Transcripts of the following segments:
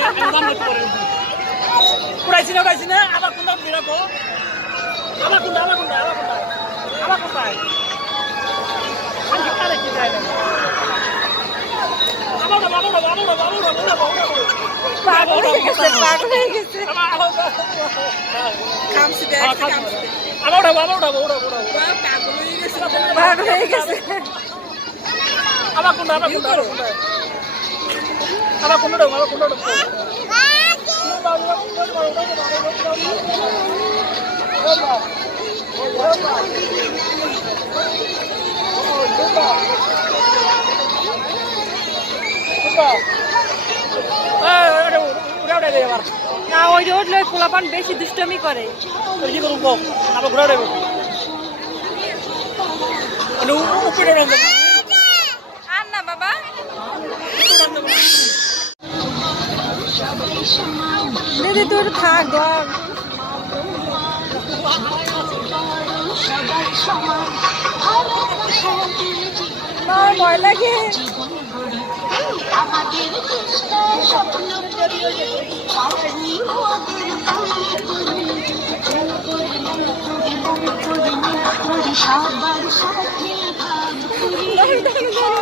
আমি দাম দিতে পারি উড়াইছি না উড়াইছি না আবার কোনটা বেরাবো আবার কোনটা আবার কোনটা আবার কোনটা আবার কোনটায় আমি কারে কি যায় না। আবার আবার আবার আবার আবার আবার আবার পাগল গেছে পাগল গেছে আবার খামছি দেখ খামছি আবার উঠাবো আবার উঠাবো উঠাবো উঠাবো পাগল গেছে। আবার কোনটা আবার কোনটা। উঠাবো আবার কোনটা উঠাবো না ওই রোড লয় পোলাপান বেশি দুষ্টমি করে। আবার ঘুরে দেবো। উপরে দেবো আর না বাবা দিদি তোর থাক ভয় লাগে? আমাদের চেষ্টা স্বপ্ন করি সারানি ওদের সবার সাথে ভাগ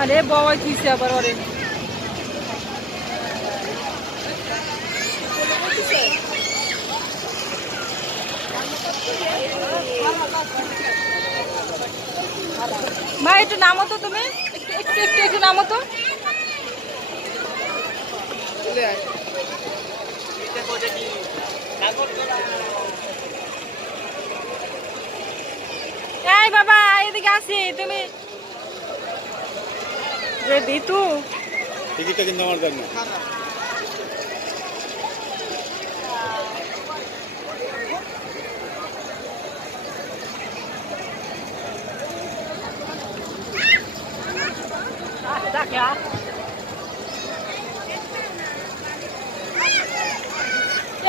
আরে বাবা কিসে আবার ওরে? ভাই একটু নামো তো তুমি। একটু একটু একটু একটু নামো তো। এই বাবা, এদিকে আসি, তুমি রে দিতু টিকিটটা কিন্তু আমার জন্য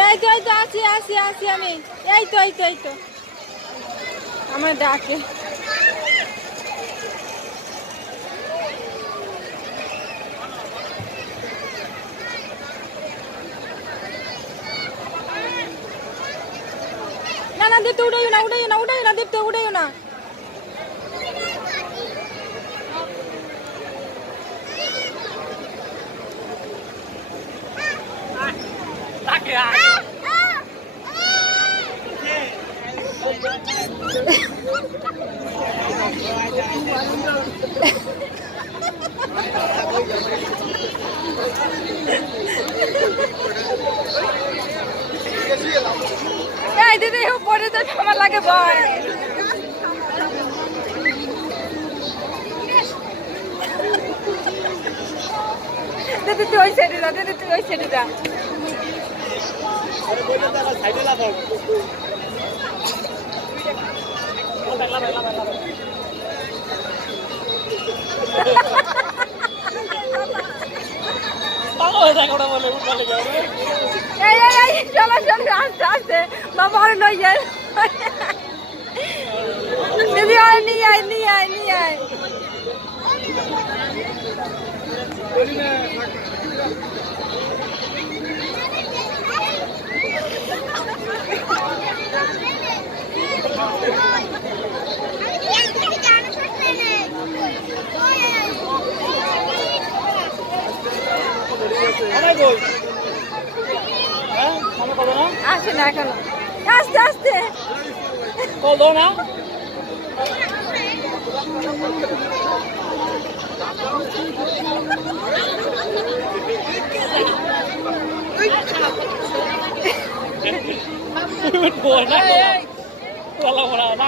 এই তো এই তো আসি আসি আসি আমি। এই তো এই তো এই তো। আমার ডাকে। না দীপ্ত উঠাইও না উঠাইও না উঠাইও না দীপ্ত উঠাইও না এই পরে তো আমার লাগে ভয় দিদি, তুই ওই সাইডে যা, দিদি, তুই ওই সাইডে যা সাইডে লাগাও এই এই এই চলো চলো আস্তে আস্তে বাবা লই যায় দিদি আর নিয়ে আয় নিয়ে আয় নিয়ে আয় কই হ্যাঁ মনে না আসে না এখনও আস্তে আস্তে কল দাও না না